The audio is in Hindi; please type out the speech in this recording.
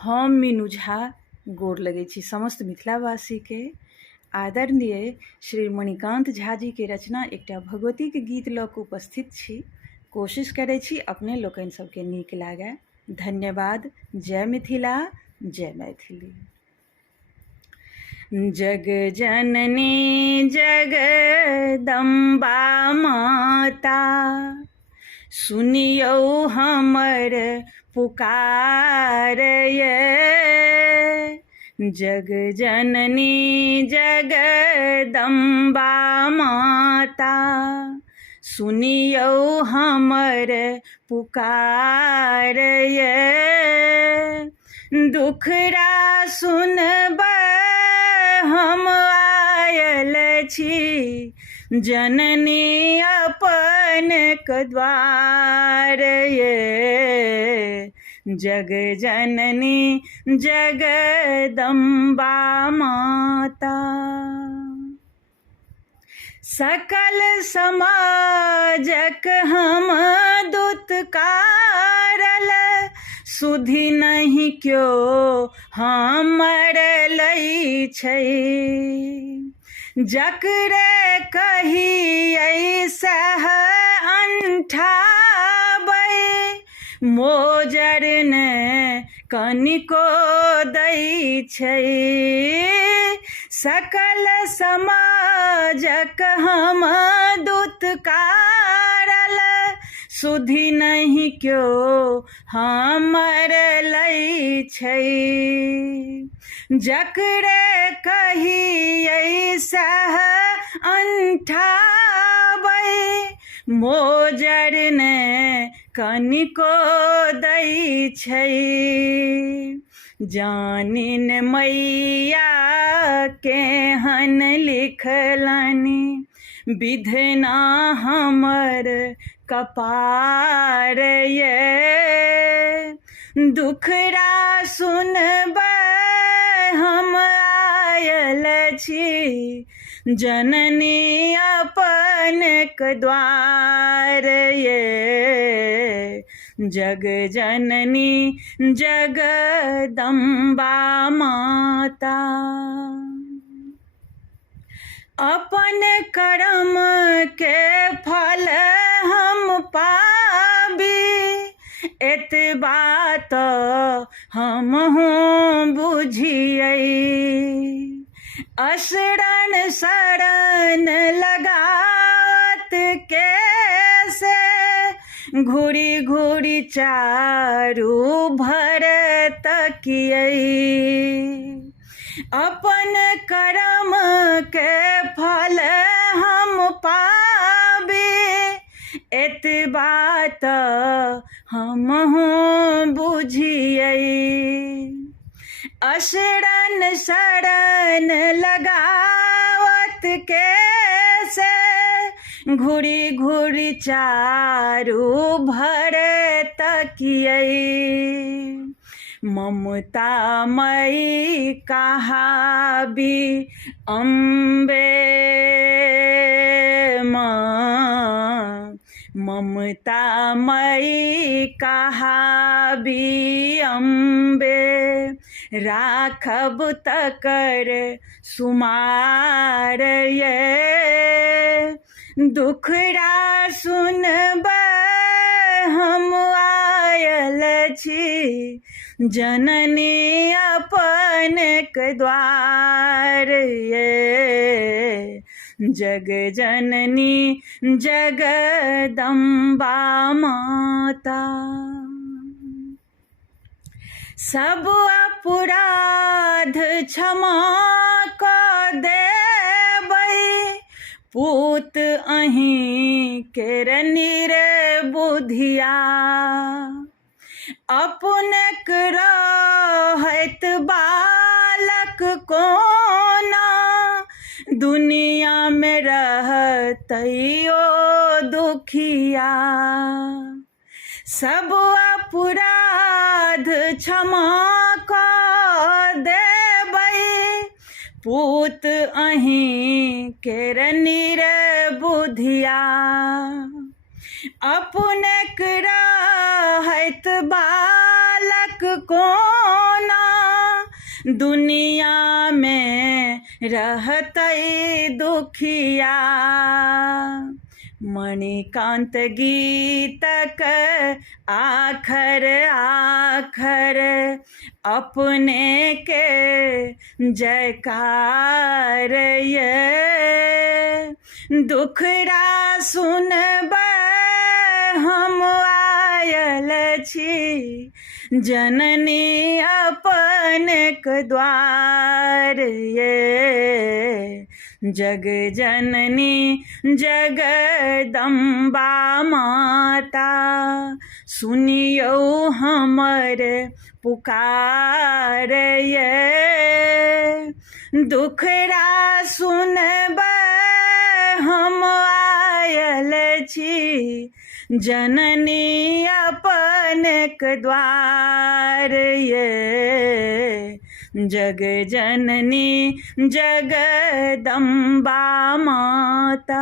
हम मीनू झा गोर लगै छी समस्त मिथिलावासी के। आदरणीय श्री मणिकान्त झा जी के रचना एकटा भगवती के गीत लऽ कऽ उपस्थित छी। कोशिश करै छी अपने लोकनि सबके नीक लागै। धन्यवाद। जय मिथिला, जय मैथिली। जग जननी जगदम्बा माता, सुनियौ हमर पुकार ये। जग जननी जगदम्बा माता, सुनियौ हमर पुकार ये। दुखड़ा सुनबै हम आयल छी, जननी अपन द्वार ये। जग जननी जगदम्बा माता, सकल समाजक हम दुत्कारल, सुधि नहीं क्यों हमर लै छै। जकरे कहियै सह अंठाबै, मोजर ने कनिको दै छै। सकल समाजक हम दुत्कारल, सुधि नहीं क्यों हमर लै छै। जकरे कहियै सह अंठाबै, मोजर ने कनिको दै छै। जानिन मैया केहन लिखलनि, विधना हमर कपार ये। दुखड़ा सुनबै हम आयल छी, जननी अपन द्वार ये। जग जननी जगदम्बा माता, अपन कर्म के फल हम पाबी, एतबा तऽ हमहूँ बुझियै। असरण शरण लगात के से, घूरी घूरी चारू भर तकियै। अपन कर्म के फल हम पाबी, एतबा तऽ हमहूँ बुझियै। असरण शरण लगावत के से, घूरी घूरी चारू भर तकियै। ममता मई कहाबी अम्बे माँ, ममता मई कहाबी अम्बे। राखब तकर सुमार ये। दुखड़ा सुनबै हम आयल छी, जननी अपन द्वार ये। जग जननी जगदम्बा माता, सब अपराध क्षमा कऽ देबै, पूत अहीं केर निर्बुद्धिया। अपनक रहैत बालक कोना, दुनिया में रहतैयो दुखिया। सब अपराध क्षमा कऽ देबै, पूत अहीं केर निर्बुद्धिया। अपनक रहैत बालक कोना, दुनिया में रहतई दुखिया। मणिकांत गीतक आखर आखर अपने के जयकार ये। दुखड़ा सुनब हम आयल छी, जननी अपन के द्वार ये। जग जननी जगदम्बा माता, सुनियो हमर पुकार ये। दुखड़ा सुनब हम आयल छी, जननी अपन के द्वार ये। जग जननी जगदम्बा माता।